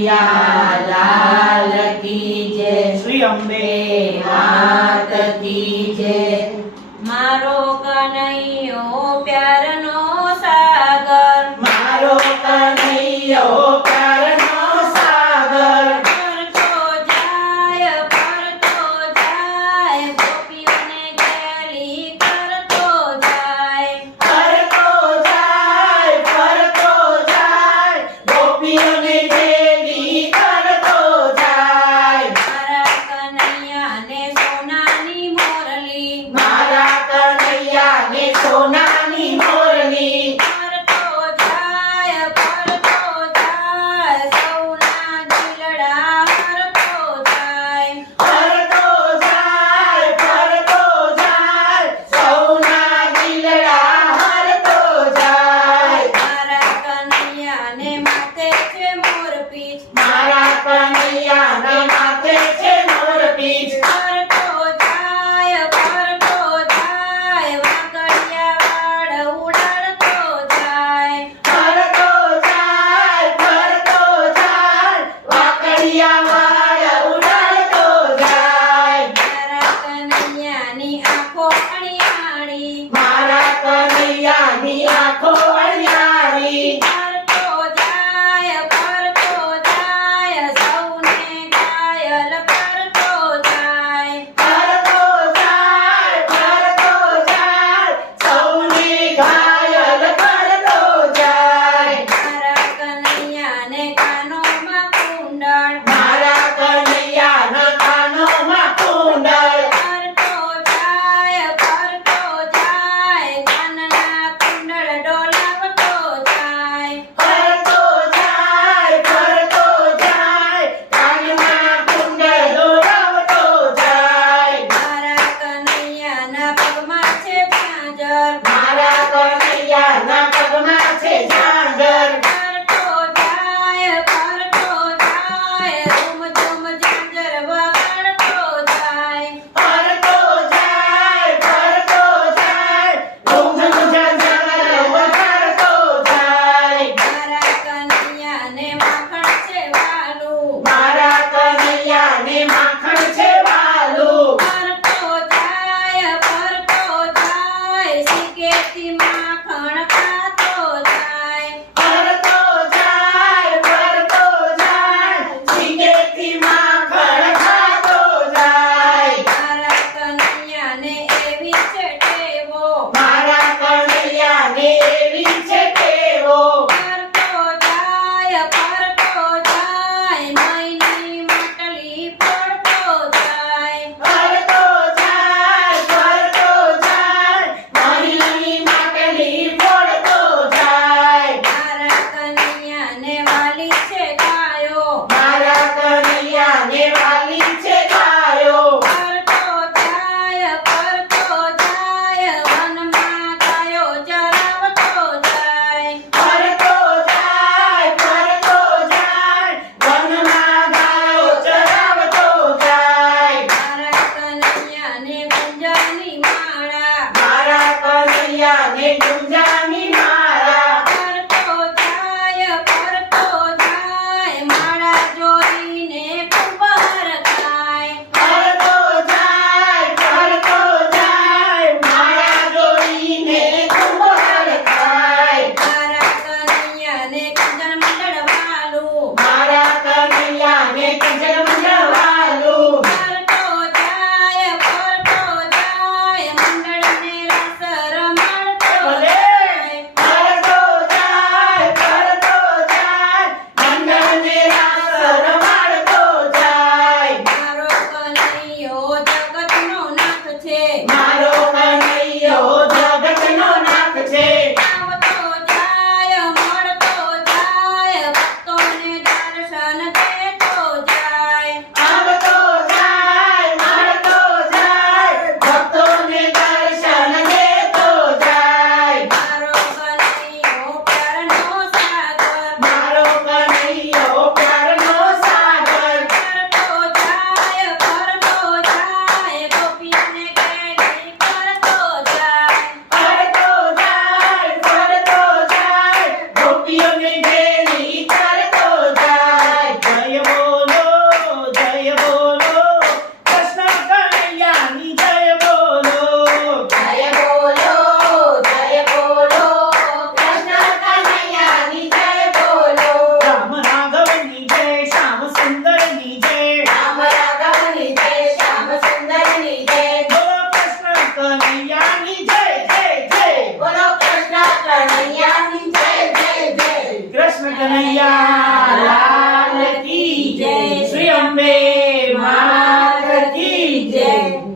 કનૈયા લાલ કી જય. શ્રી અંબે માત કી જય. મારો કનૈયો પ્યાર વાલી છે ગાયો. મારા કણિયા ને વાલી છે ગાયો. પરતો જાય પરતો જાય વનમાં ગાયો ચરાવતો જાય. પરતો જાય ને ગુંજાની Yay.